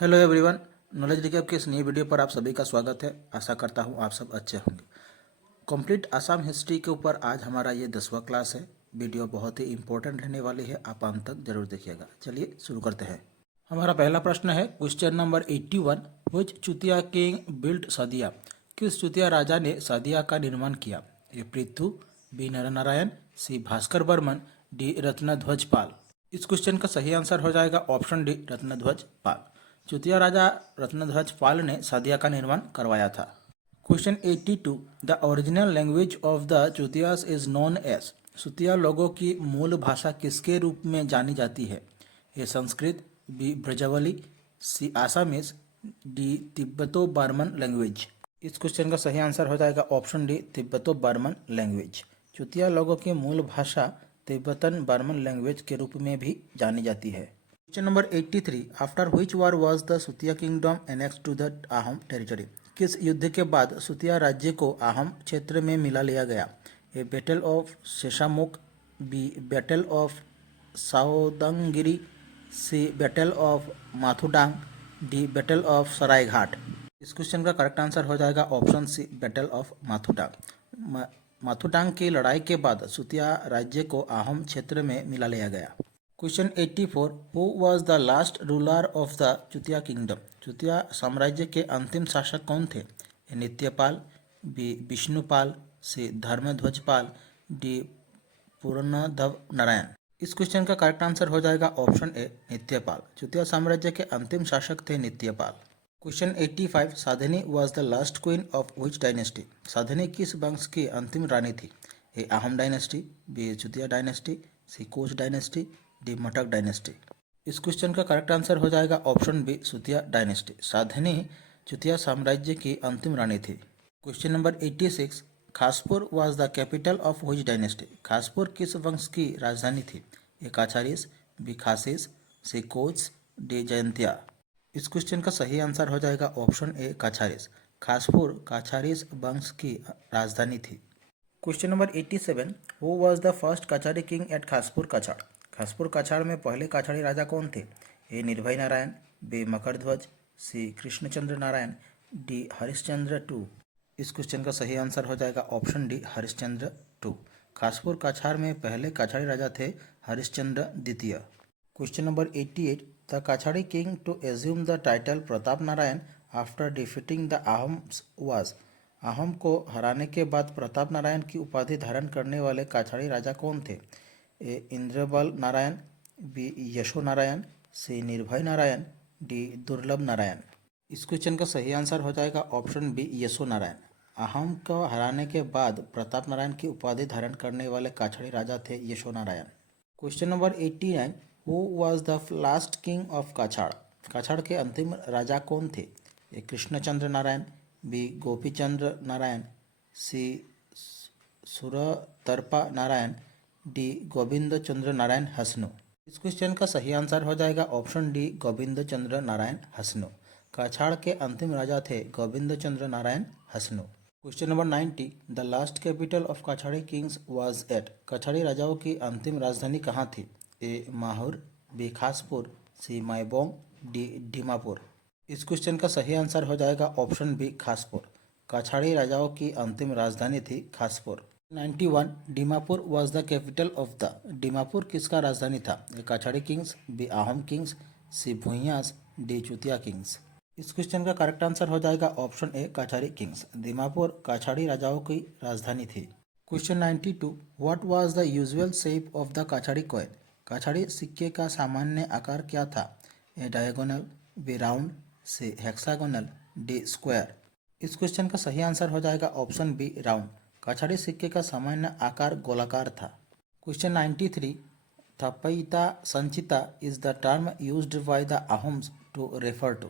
Hello everyone. Knowledge recap के इस नई वीडियो पर आप सभी का स्वागत है। आशा करता हूँ आप सब अच्छे होंगे। कंप्लीट आसाम हिस्ट्री के ऊपर आज हमारा ये 10वां क्लास है। वीडियो बहुत ही इंपॉर्टेंट रहने वाली है, आप अंत तक जरूर देखिएगा। चलिए शुरू करते हैं। हमारा पहला प्रश्न है question number 81। Which Chutia king built Sadiya? किस चुतिया राजा ने सदिया का निर्माण किया? A Prithu, B Narnarayan, C Bhaskar Barman, D Ratnadhwaj Pal. इस क्वेश्चन का सही आंसर हो जाएगा ऑप्शन डी रत्नध्वज पाल। चुतिया राजा रत्नध्वज पाल ने सदिया का निर्माण करवाया था। Question 82। The original language of the Chutias is known as. Chutia लोगों की मूल भाषा किसके रूप में जानी जाती है? A Sanskrit, B Brajavali, C Assamese, D Tibeto Burman language. इस क्वेश्चन का सही आंसर हो जाएगा option D Tibeto Burman language. Chutia लोगों की मूल भाषा तिब्बतन बर्मन लैंग्वेज के रूप में भी जानी जाती है। Question number 83। After which war was the Sutiya kingdom annex to the Ahom territory? किस युद्ध के बाद सुतिया राज्य को आहम क्षेत्र में मिला लिया गया? A battle of Sheshamukh, B battle of Saodangiri, C battle of Mathudang, D battle of Saraighat. इस क्वेश्चन का करेक्ट आंसर हो जाएगा option C battle of Mathudang. Mathudang की लड़ाई के बाद सुतिया राज्य को आहम क्षेत्र में मिला लिया गया। Question 84। Who was the last ruler of the Chutia kingdom? Chutia साम्राज्य के अंतिम शासक कौन थे? A Nityapal, B Vishnupal, C Dharmadhwajpal, D Purnadhab Narayan. इस क्वेश्चन का करेक्ट आंसर हो जाएगा ऑप्शन ए नित्यपाल। चुतिया साम्राज्य के अंतिम शासक थे Nityapal. Question 85। Sadhani was the last queen of which dynasty? Sadhani किस वंश की अंतिम रानी थी? A Ahom dynasty, B Chutia dynasty, C Koch dynasty, D Matak dynasty. इस क्वेश्चन का करेक्ट आंसर हो जाएगा option B Chutia dynasty. Sadhani Chutia साम्राज्य की अंतिम रानी थी। Question number 86। Khaspur was the capital of which dynasty? Khaspur किस वंश की राजधानी थी? A काछारीस, B Khasis, C Koch, D Jaintia. इस क्वेश्चन का सही आंसर हो जाएगा ऑप्शन ए काछारीस। खासपुर काछारीस वंश की राजधानी थी। Question number 87। Who was the first Kachari king at Khaspur Cachar? Khaspur Cachar में पहले काछाड़ी राजा कौन थे? A Nirbhay Narayan, B Makardhwaj, C Krishnachandra Narayan, D Harishchandra two. इस क्वेश्चन का सही आंसर हो जाएगा option D Harishchandra two. Khaspur Cachar में पहले काछाड़ी राजा थे हरिश्चंद्र द्वितीय। Question number 88। The Kachari king to assume the title Pratap Narayan after defeating the आहम्स was? आहम को हराने के बाद प्रताप नारायण की उपाधि धारण करने वाले काछाड़ी राजा कौन थे? ए इंद्रबल नारायण, बी यशो नारायण, सी निर्भय नारायण, डी दुर्लभ नारायण। इस क्वेश्चन का सही आंसर हो जाएगा ऑप्शन बी यशो नारायण। आहम को हराने के बाद प्रताप नारायण की उपाधि धारण करने वाले काछाड़ी राजा थे Yasho Narayan. Question number 89। Who was the last king of Cachar? Cachar के अंतिम राजा कौन थे? A Krishnachandra Narayan, B Gopichandra Narayan, C Suratarpa Narayan, D Govind Chandra Narayan Hasnu. इस क्वेश्चन का सही आंसर हो जाएगा ऑप्शन डी गोविंद चंद्र नारायण हसनो। काछाड़ के अंतिम राजा थे Govind Chandra Narayan Hasnu. Question number 90। The last capital of Kachari kings was at? काछाड़ी राजाओं की अंतिम राजधानी कहाँ थी? ए माहुर, बी खासपुर, सी माइबोंग, डी डीमापुर। इस क्वेश्चन का सही आंसर हो जाएगा ऑप्शन बी खासपुर। काछाड़ी राजाओं की अंतिम राजधानी थी Khaspur. 91। Dimapur was the capital of the? Dimapur किसका राजधानी था? A Kachari kings, B Ahom kings, C Bhuiyas, D Chutia kings. इस क्वेश्चन का करेक्ट आंसर हो जाएगा option A Kachari kings. Dimapur Kachari राजाओं की राजधानी थी। Question 92। What was the usual shape of the Kachari coin? Kachari सिक्के का सामान्य आकार क्या था? A diagonal, B round, C hexagonal, D square. इस क्वेश्चन का सही आंसर हो जाएगा ऑप्शन बी राउंड। काछाड़ी सिक्के का सामान्य आकार गोलाकार था। Question 93। Thapita Sanchita is the term used by the Ahoms to refer to?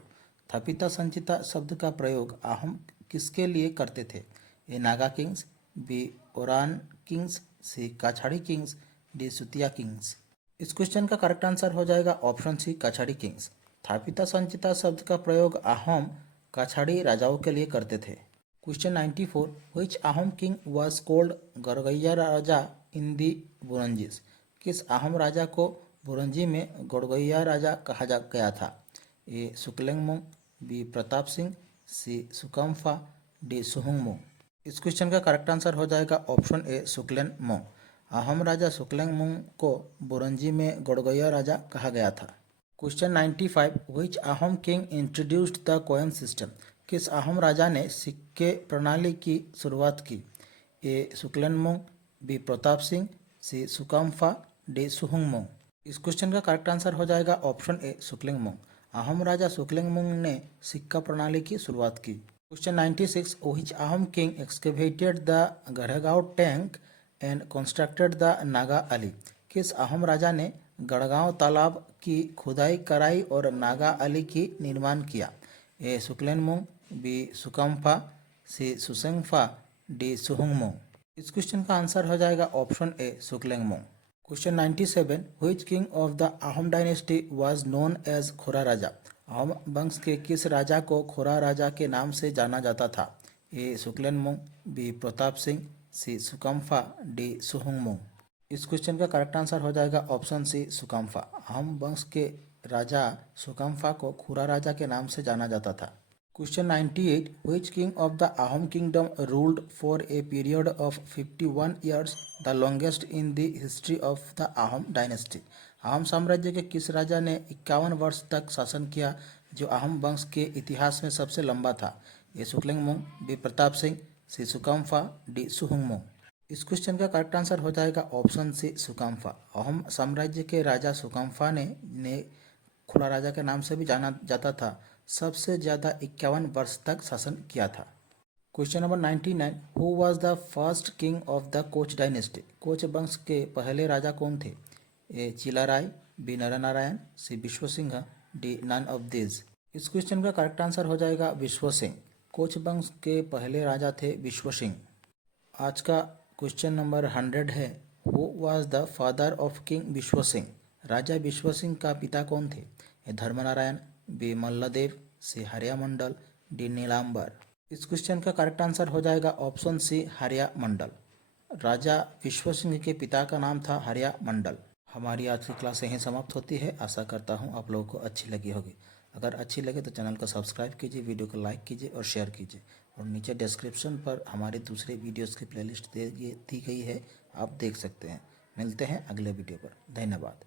Thapita Sanchita शब्द का प्रयोग आहम किसके लिए करते थे? A Naga kings, B Oraon kings, C Kachari kings, D Sutiya kings. इस क्वेश्चन का करेक्ट आंसर हो जाएगा ऑप्शन सी काछाड़ी किंग्स। थापिता संचिता शब्द का प्रयोग आहम काछाड़ी राजाओं के लिए करते थे। क्वेश्चन 94। व्हिच आहम किंग वाज कॉल्ड गड़गैया राजा इन दी बुरंजीस? किस आहम राजा को बुरंजी में गड़गैया राजा कहा गया था? ए सुकलेंगमुंग, बी प्रताप सिंह, सी सुकम्फा, डी सुहुंगमुंग। इस क्वेश्चन का करेक्ट आंसर हो जाएगा ऑप्शन ए सुकलेनमुंग। अहम राजा सुकलेंगमुंग को बुरंजी में गौड़गया राजा कहा गया था। क्वेश्चन 95, व्हिच अहम king introduced the coin system. किस अहम राजा ने सिक्के प्रणाली की शुरुआत की। ए सुकलेनमुंग, बी प्रताप सिंह, सी सुकम्फा, डी सुहुंगमुंग। इस क्वेश्चन का करेक्ट आंसर हो जाएगा ऑप्शन ए सुकलेंगमुंग। अहम राजा सुकलेंगमुंग ने सिक्का प्रणाली की शुरुआत की। क्वेश्चन 96, व्हिच अहम king excavated the Garhgaon tank and constructed the Naga Ali. किस अहम राजा ने गढ़गांव तालाब की खुदाई कराई और नागा अली की निर्माण किया। A Suklenmung, B Sukaphaa, C Susengphaa, D Suhungmung. इस क्वेश्चन का आंसर हो जाएगा option A Suklengmung. Question 97, which king of the Ahom dynasty was known as Khora Raja. Ahom वंश के किस राजा को खोरा राजा के नाम से जाना जाता था। ए सुकलेनमुंग, बी प्रताप सिंह, सी सुकम्फा, डी सुहुंगमुंग। इस क्वेश्चन का करेक्ट आंसर हो जाएगा ऑप्शन सी सुकम्फा। अहम वंश के राजा सुकम्फा को खुरा राजा के नाम से जाना जाता था। Question 98, which king of the Ahom kingdom ruled for a period of 51 years, the longest in the history of the Ahom dynasty. Ahom साम्राज्य के किस राजा ने 51 वर्ष तक शासन किया, जो अहम वंश के इतिहास में सबसे लंबा था। ए सुकलेंगमुंग, बी प्रताप सिंह, सी सुकम्फा, डी सुहुंगमुंग। इस क्वेश्चन का करेक्ट आंसर हो जाएगा ऑप्शन सी सुकम्फा। अहम साम्राज्य के राजा सुकम्फा ने खुला राजा के नाम से भी जाना जाता था, सबसे ज़्यादा 51 वर्ष तक शासन किया था। Question number 99, who was the first king of the coach dynasty. Coach वंश के पहले राजा कौन थे। ए Chilarai, B Narnarayan, C Vishwa Singh, D none of this. इस क्वेश्चन का करेक्ट आंसर हो जाएगा विश्व सिंह। कोच वंश के पहले राजा थे विश्व सिंह। आज का क्वेश्चन नंबर 100 है, who was the father of king विश्व सिंह। राजा विश्व सिंह का पिता कौन थे। ए धर्मनारायण, बी मल्लदेव, सी हरिया मंडल, डी नीलांबर। इस क्वेश्चन का करेक्ट आंसर हो जाएगा ऑप्शन सी हरिया मंडल। राजा विश्व सिंह के पिता का नाम था हरिया मंडल। हमारी आज की क्लास यहीं समाप्त होती है। आशा करता हूँ आप लोगों को अच्छी लगी होगी। अगर अच्छी लगे तो चैनल को सब्सक्राइब कीजिए, वीडियो को लाइक कीजिए और शेयर कीजिए। और नीचे डिस्क्रिप्शन पर हमारे दूसरे वीडियोस की प्लेलिस्ट दी गई है, आप देख सकते हैं। मिलते हैं अगले वीडियो पर। धन्यवाद।